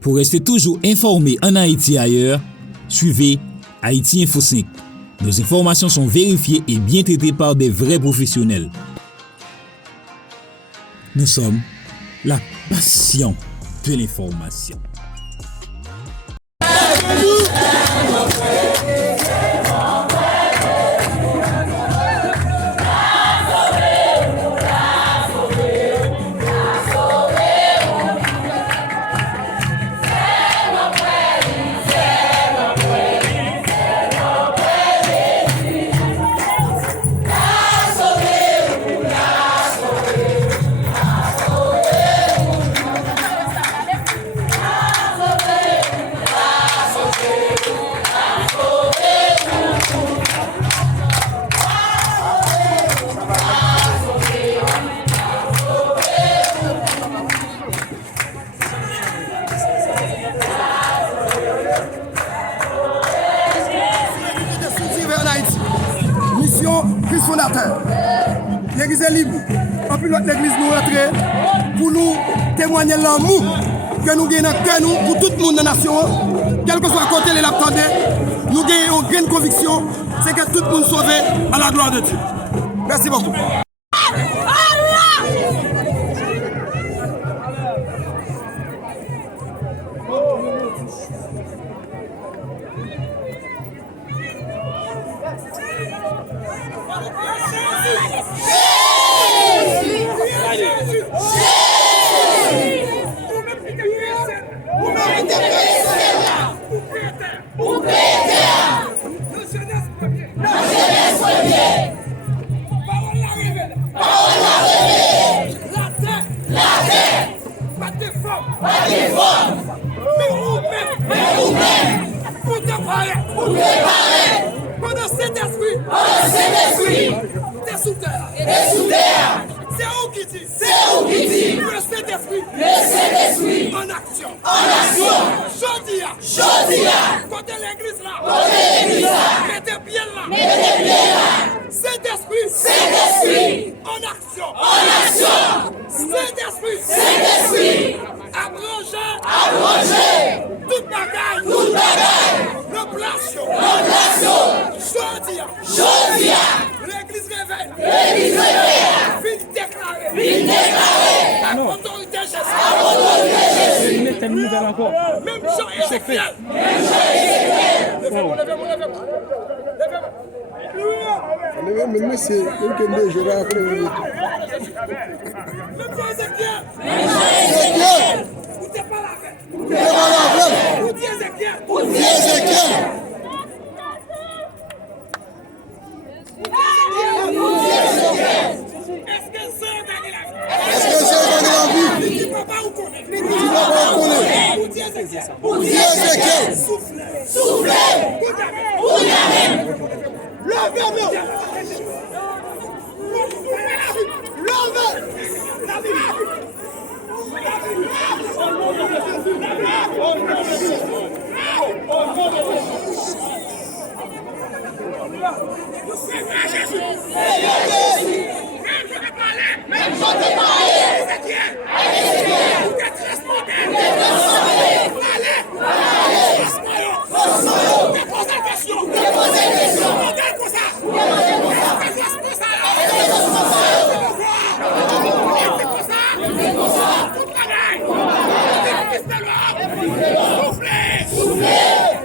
Pour rester toujours informé en Haïti et ailleurs, suivez Haïti Info 5. Nos informations sont vérifiées et bien traitées par des vrais professionnels. Nous sommes la passion de l'information. Christ fondateur. L'église est libre. En plus, l'église nous rentre pour nous témoigner l'amour que nous gagnons dans le cœur pour tout le monde dans la nation. Quel que soit le côté de l'attendé, nous gagnons une grande conviction, c'est que tout le monde sauvé à la gloire de Dieu. Merci beaucoup. C'est où qui dit le Saint-Esprit en action. Jodia. Côté l'église là. Mettez bien là. Saint-Esprit en action. Saint-Esprit abroger toute bagaille. Le place. Jodia. L'église réveille. Vite déclarer. La autorité Jésus. Mettez une nouvelle encore. Même Jean-Ézéchiel. Mais monsieur, je vais appeler. Même Jean-Ézéchiel. Vous n'êtes pas la Vous dites Ézéchiel. Est-ce que c'est dans la vie? Il ne peut pas vous connaître. Vous dites Ézéchiel. Soufflez. Même je te parlais. Vous êtes responsable. Allez. Déposez la question. Regardez comme ça. Soufflez.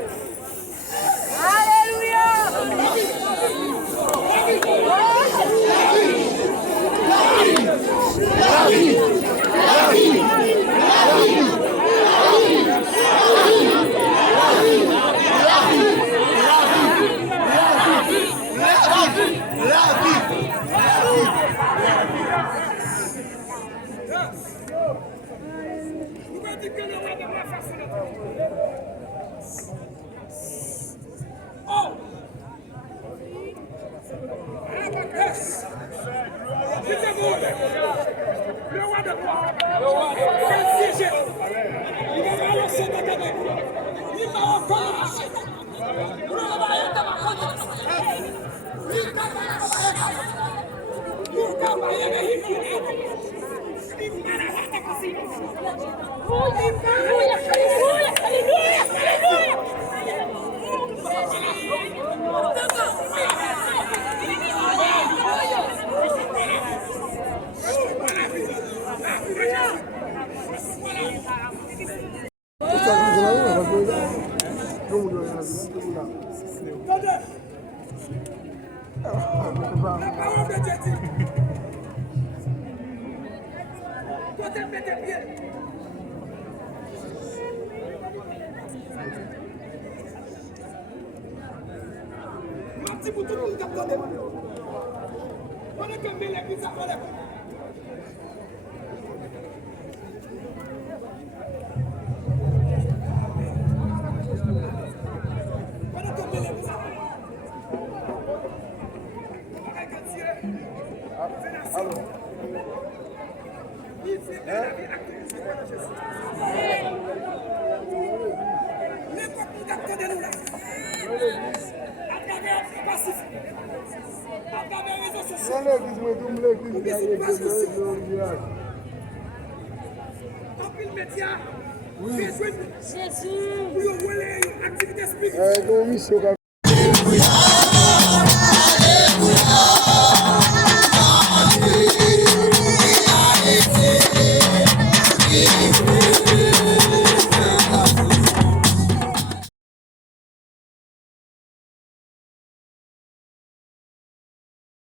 Le roi de gloire, c'est Jésus. Il va balancer des ténèbres. Il va encore marcher. Vous ne voyez pas ma conduite. Il va balancer. La parole de Dieu dit. Quand elle met tes pieds. Ma petite pour tout le monde qui attendait. Pendant que l'église a fait Jésus.